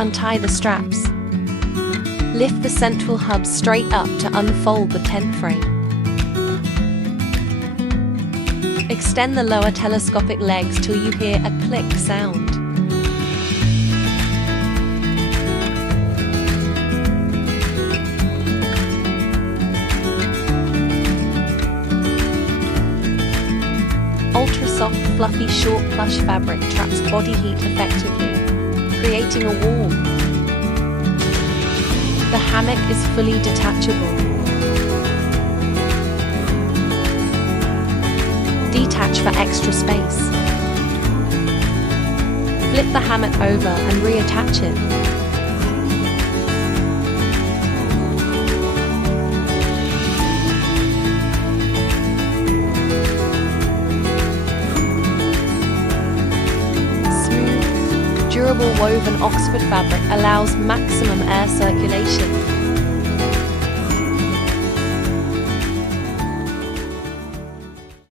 Untie the straps. Lift the central hub straight up to unfold the tent frame. Extend the lower telescopic legs till you hear a click sound. Ultra-soft, fluffy, short plush fabric traps body heat effectively, creating a warm. The hammock is fully detachable. Detach for extra space. Flip the hammock over and reattach it. Durable woven Oxford fabric allows maximum air circulation.